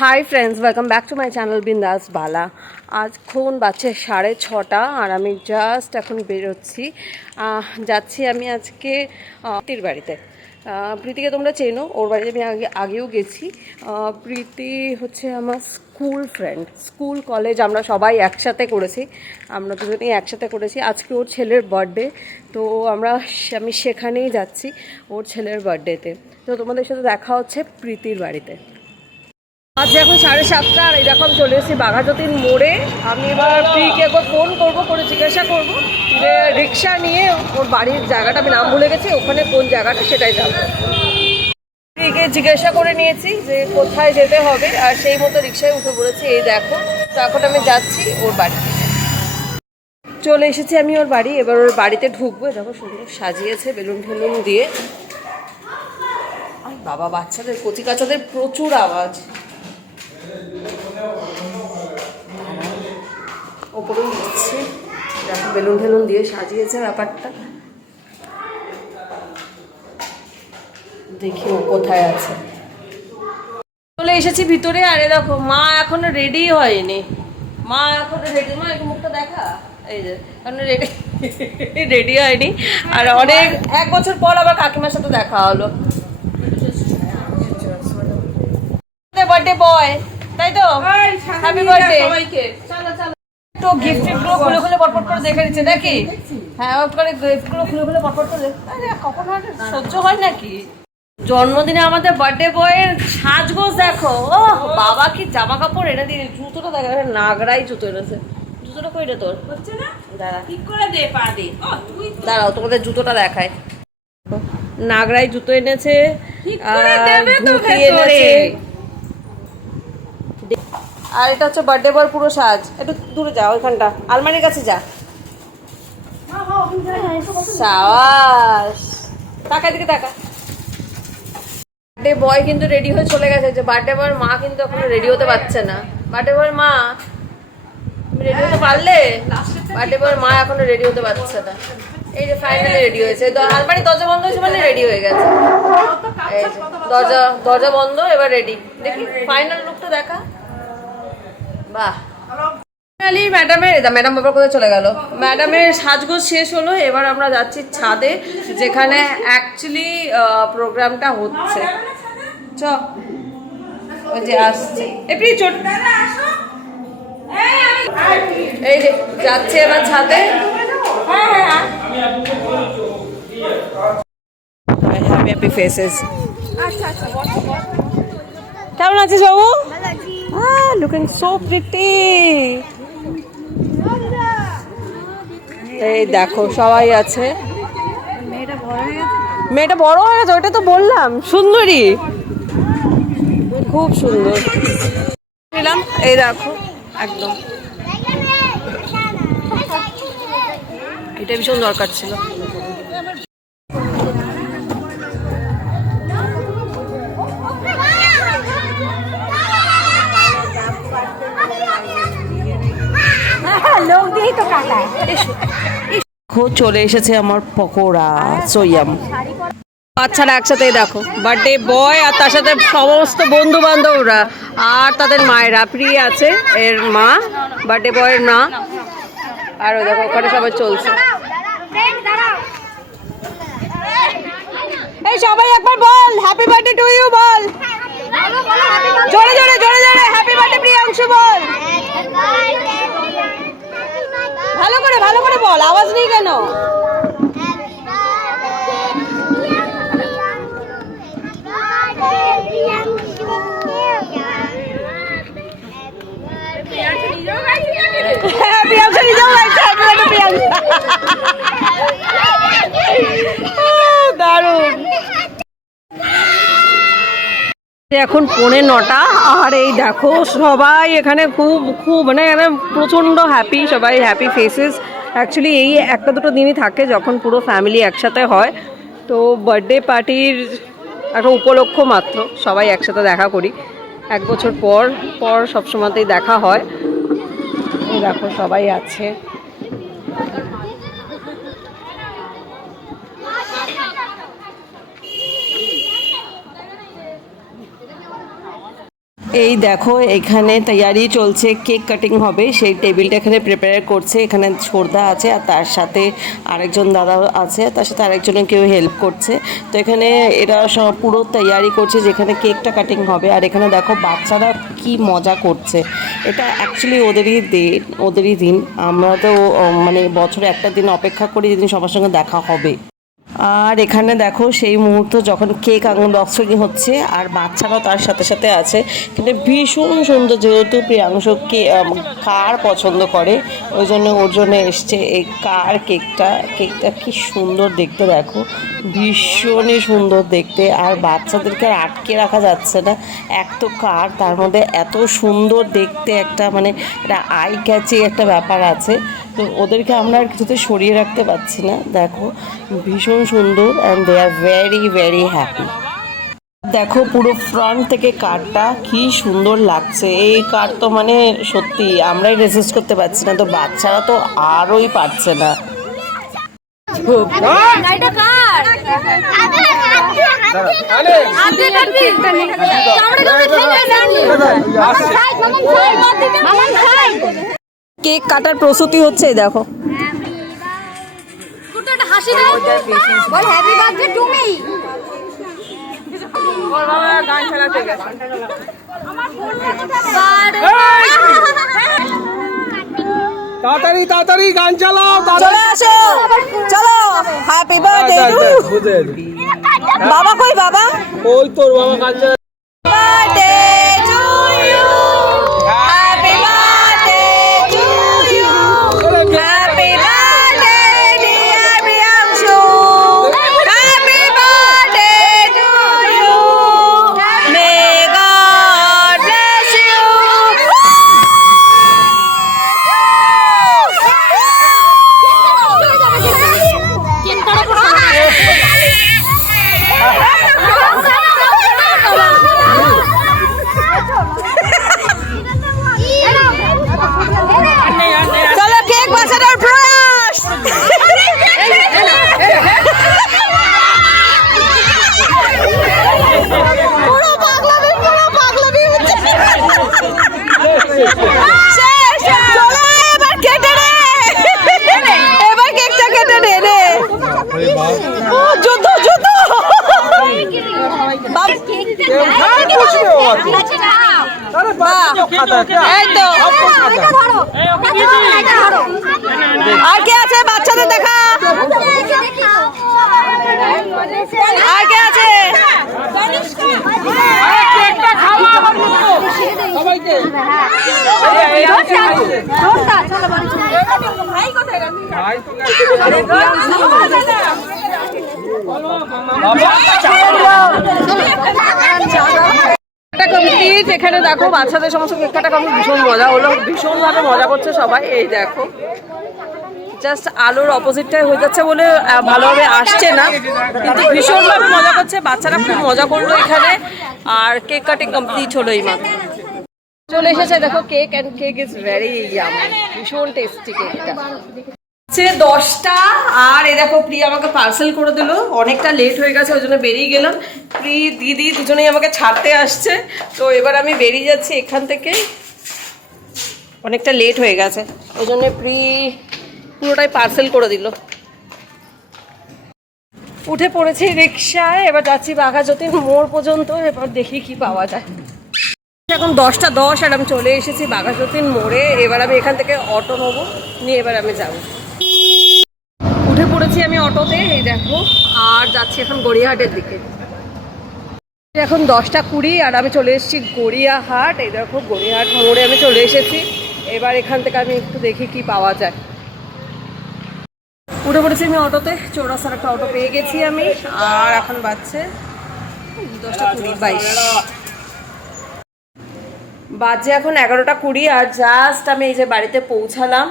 High friends welcome back to my channel Bindaas Bala. এখন বাজছে 6:30 আর আমি জাস্ট এখন বেরোচ্ছি, যাচ্ছি আমি আজকে প্রীতির বাড়িতে। প্রীতিকে তোমরা চেনো, ওর বাড়িতে আমি আগেও গেছি। প্রীতি হচ্ছে আমার স্কুল ফ্রেন্ড, স্কুল কলেজ আমরা সবাই একসাথে করেছি, আমরা দুজনেই একসাথে করেছি। আজকে ওর ছেলের বার্থডে, তো আমি সেখানেই যাচ্ছি ওর ছেলের বার্থডেতে। তো তোমাদের সাথে দেখা হচ্ছে প্রীতির বাড়িতে। আজ এখন 7:30 আর এই দেখো আমি চলে এসেছি বাঘাযতীন মোড়ে। আমি এবার প্রিকে একবার ফোন করবো, করে জিজ্ঞাসা করবো যে রিক্সা নিয়ে ওর বাড়ির জায়গাটা, আমি নাম ভুলে গেছি, ওখানে কোন জায়গাটা সেটাই যাবো। প্রিকে জিজ্ঞাসা করে নিয়েছি যে কোথায় যেতে হবে, আর সেই মতো রিক্সায় উঠে পড়েছি। এই দেখো, তো এখন আমি যাচ্ছি ওর বাড়ি। চলে এসেছি আমি ওর বাড়ি, এবার ওর বাড়িতে ঢুকবো। দেখো সুন্দর সাজিয়েছে বেলুন ঠেলুন দিয়ে। বাবা, বাচ্চাদের কচি কাচাদের প্রচুর আওয়াজ। ওপরেই দিচ্ছে, দেখো বেলুন ঠেলুন দিয়ে সাজিয়েছে ব্যাপারটা। দেখি ও কোথায় আছে। চলে এসেছি ভিতরে, আরে দেখো মা এখনো রেডি হয়নি। মা এখনো রেডি, মা একটু মুখটা দেখা। এই যে এখনো রেডি হয়নি। আর অনেক 1 বছর পর আবার কাকিমার সাথে দেখা হলো। বার্থডে বয়, তাই তো? হ্যাপি বার্থডে সবাইকে। চলো চলো, তো গিফটগুলো খুলে খুলে পটপট করে দেখে নিচ্ছে নাকি? হ্যাঁ, করে গিফটগুলো খুলে খুলে পটপট করে কখন সহ্য হয় নাকি? জন্মদিনে আমাদের বার্থডে বয়ের সাজগোজ দেখো। ও বাবা, কি জামা কাপড় এনে দিয়ে। জুতোটা দেখা, নাগরাই জুতো এনেছে। জুতোটা কই রে তোর? হচ্ছে না, দাঁড়া ঠিক করে দে, পা দে। দাঁড়াও তোমাদের জুতোটা দেখায়। নাগরাই জুতো এনেছে, ধুতি এনেছে। আর এটা হচ্ছে বার্থডে বয়ের পুরো সাজ। একটু দূরে যা, ওইখানটা আলমারির কাছে যা। সাবাস, টাকা দিকে টাকা। বার্থডে বয় কিন্তু রেডি হয়ে চলে গেছে। যে বার্থডে বয়ের মা কিন্তু এখনো রেডি হতে পারছে না। বার্থডে বয়ের মা, তুমি রেডি হতে পারলে? বার্থডে বয়ের মা এখনো রেডি হতে পারছে না। এই যে ফাইনালি রেডি হয়েছে। আলমারি দরজা বন্ধ হয়েছে মানে রেডি হয়ে গেছে। এই যে দরজা বন্ধ, এবার রেডি। দেখি ফাইনাল লুকটা দেখা। বাহ, ম্যাডাম বাবার কোথায় চলে গেল? ম্যাডামের সাজগোজ শেষ হলো, এবার আমরা যাচ্ছি ছাদে, যেখানে অ্যাকচুয়ালি প্রোগ্রামটা হচ্ছে। চ, ওই যে আসছে। এই যে যাচ্ছে এবার ছাদে। Happy faces. কেমন আছিস বাবু? Looking so pretty. এই দেখো সবাই আছে। মেয়েটা বড় হয়ে গেছে, ওইটা তো বললাম। সুন্দরী, খুব সুন্দর নিলাম। এই দেখো একদম, এটা ভীষণ দরকার ছিল। চলে এসেছে আমার পকোড়া সৈয়াম। বাচ্চারা একসাথে দেখো, বার্থডে বয় আর তার সাথে সমস্ত বন্ধু বান্ধবরা আর তাদের মায়েরা। প্রিয়া আছে, এর মা, বার্থডে বয়ের মা। আর ওই দেখো ওখানে সবাই চলছে। এই সবাই একবার বল হ্যাপি বার্থডে টু ইউ বল। জোরে জোরে জোরে জোরে হ্যাপি বার্থডে প্রিয়াংশু বল। ভালো করে বল, আওয়াজ নেই কেন? দারুণ। এখন 9:45 আর এই দেখো সবাই এখানে খুব মানে প্রচণ্ড হ্যাপি, সবাই হ্যাপি ফেসেস। অ্যাকচুয়ালি এই 1-2 দিনই থাকে যখন পুরো ফ্যামিলি একসাথে হয়। তো বার্থডে পার্টির একটা উপলক্ষ মাত্র, সবাই একসাথে দেখা করি। 1 বছর পর সবসময়তেই দেখা হয়। এই দেখো সবাই আছে। এই দেখো এখানে তৈয়ারি চলছে, কেক কাটিং হবে, সেই টেবিলটা এখানে প্রিপেয়ার করছে। এখানে ছোটদা আছে আর তার সাথে আরেকজন দাদা আছে, তার সাথে আরেকজনের কেউ হেল্প করছে। তো এখানে এরা সব পুরো তৈয়ারি করছে যেখানে কেকটা কাটিং হবে। আর এখানে দেখো বাচ্চারা কি মজা করছে। এটা অ্যাকচুয়ালি ওদেরই দিন। আমরা তো মানে বছরে একটা দিন অপেক্ষা করি যেদিন সবার সঙ্গে দেখা হবে। আর এখানে দেখো সেই মুহূর্ত যখন কেক আনবক্সিং হচ্ছে আর বাচ্চারাও তার সাথে সাথে আছে। কিন্তু ভীষণ সুন্দর, যেহেতু প্রিয়াংশকে কার পছন্দ করে ওই জন্য ওর জন্য এসছে এই কার কেকটা কি সুন্দর দেখতে দেখো, ভীষণই সুন্দর দেখতে। আর বাচ্চাদেরকে আর আটকে রাখা যাচ্ছে না, এক তো কার, তার মধ্যে এত সুন্দর দেখতে একটা মানে একটা আই ক্যাচি একটা ব্যাপার আছে। তো ওদেরকে আমরা আর কিছুতে সরিয়ে রাখতে পারছি না, দেখো ভীষণ সুন্দর and they are very very happy. দেখো পুরো ফ্রন্ট থেকে কারটা কি সুন্দর লাগছে। এই কার তো মানে সত্যি আমরাই রেজিস্ট করতে পারছি না, তো বাচ্চারা তো আরোই পারছে না। কেক কাটার প্রস্তুতি হচ্ছে, দেখো হাসি দাও, বল হ্যাপি বার্থডে টু মি। গান চালাতে গেছে, তাড়াতাড়ি তাড়াতাড়ি গান চালাও, চলে আসো, চলো হ্যাপি বার্থডে টু বাবা। কই বাবা? ওই তোর বাবা গান চালা। Birthday to you, happy birthday to you, happy birthday dear Priyanshu, happy birthday to you, may God bless you. চলো কেক বাঁচানোর প্রয়াস। পুরো পাগলামি হচ্ছে। শেষ, চলো এবার কেটে নে, এবার কেকটা কেটে নে রে। যুদ্ধ যুদ্ধ। এই তো আর কে আছে বাচ্চাদের দেখা, আর কে আছে? কমপ্লিট। এখানে দেখো বাচ্চাদের সমস্ত কেক কাটা কমপ্লিট, ভীষণ মজা হলো, ভীষণভাবে মজা করছে সবাই। এই দেখো জাস্ট আলোর অপোজিটটাই হয়ে যাচ্ছে বলে ভালোভাবে আসছে না, কিন্তু ভীষণভাবে মজা করছে বাচ্চারা, খুব মজা করলো এখানে। আর কেক কাটিং কমপ্লিট হলো এই মাত্র। চলে এসেছে দেখো cake, and cake is very yummy, ভীষণ টেস্টি কেকটা। 10টা আর এই দেখো প্রিয়া আমাকে পার্সেল করে দিল, অনেকটা লেট হয়ে গেছে ওই জন্য বেরিয়ে গেলাম। দিদি দুজনেই আমাকে ছাড়তে আসছে, তো এবার আমি বেরিয়ে যাচ্ছি এখান থেকে, অনেকটা লেট হয়ে গেছে ওই জন্য পুরোটাই পার্সেল করে দিল। উঠে পড়েছি রিক্সায়, এবার যাচ্ছি বাঘাযতীন মোড় পর্যন্ত, এবার দেখি কি পাওয়া যায়। এখন 10টা 10 আর আমি চলে এসেছি বাঘাযতীন মোড়ে। এবার আমি এখান থেকে অটো নেবো, নিয়ে এবার আমি যাবো। উঠে পড়েছি আমি অটোতে, এই দেখো, আর যাচ্ছি এখন গড়িয়াহাটের দিকে। এখন 10টা 20 আর আমি চলে এসেছি গড়িয়াহাট। এই দেখো গড়িয়াহাট মোড়ে আমি চলে এসেছি। এবার এখান থেকে আমি একটু দেখি কি পাওয়া যায়। উঠে পড়েছি আমি অটোতে, চৌরাস্তার একটা অটো পেয়ে গেছি আমি। আর এখন বাজছে 10টা 20 বাজে এখন 11টা 20 আর জাস্ট আমি এই যে বাড়িতে পৌঁছালাম।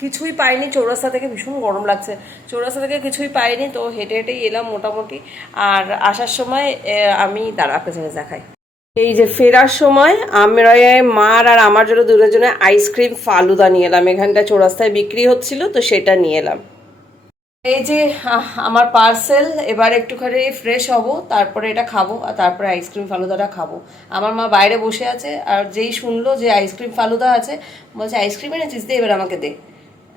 কিছুই পাইনি চৌরাস্তা থেকে, ভীষণ গরম লাগছে, চৌরাস্তা থেকে কিছুই পাইনি, তো হেঁটে হেঁটেই এলাম মোটামুটি। আর আসার সময় আমি একটা জিনিস দেখাই, এই যে ফেরার সময় আমরা মার আর আমার জন্য দুজনে আইসক্রিম ফালুদা নিয়ে এলাম। এখানটা চৌরাস্তায় বিক্রি হচ্ছিল, তো সেটা নিয়ে এলাম। এই যে আমার পার্সেল, এবার একটুখানি ফ্রেশ হব, তারপরে এটা খাবো আর তারপরে আইসক্রিম ফালুদাটা খাবো। আমার মা বাইরে বসে আছে, আর যেই শুনলো যে আইসক্রিম ফালুদা আছে বলছে আইসক্রিম এনেছিস, দে এবার আমাকে দে।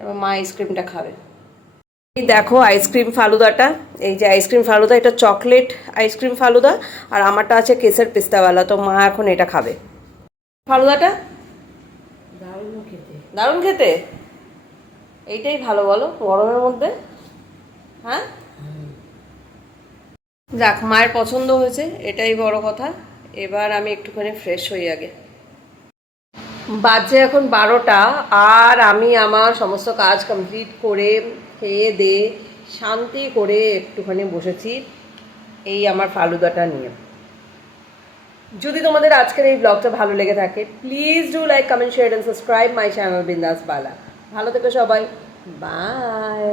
এবার মা আইসক্রিমটা খাবে। এই দেখো আইসক্রিম ফালুদাটা, এই যে আইসক্রিম ফালুদা, এটা চকলেট আইসক্রিম ফালুদা, আর আমারটা আছে কেসের পেস্তাওয়ালা। তো মা এখন এটা খাবে। ফালুদাটা দারুণ খেতে, এইটাই ভালো বলো গরমের মধ্যে। হ্যাঁ যাক, মায়ের পছন্দ হয়েছে, এটাই বড় কথা। এবার আমি একটুখানি ফ্রেশ হই আগে। বাজে এখন 12টা, আর আমি আমার সমস্ত কাজ কমপ্লিট করে খেয়ে দিয়ে শান্তি করে একটুখানি বসেছি এই আমার ফালুদাটা নিয়ে। যদি তোমাদের আজকের এই ব্লগটা ভালো লেগে থাকে, please do like, comment, share and subscribe my channel বিন্দাস বালা। ভালো থেকো সবাই, বাই।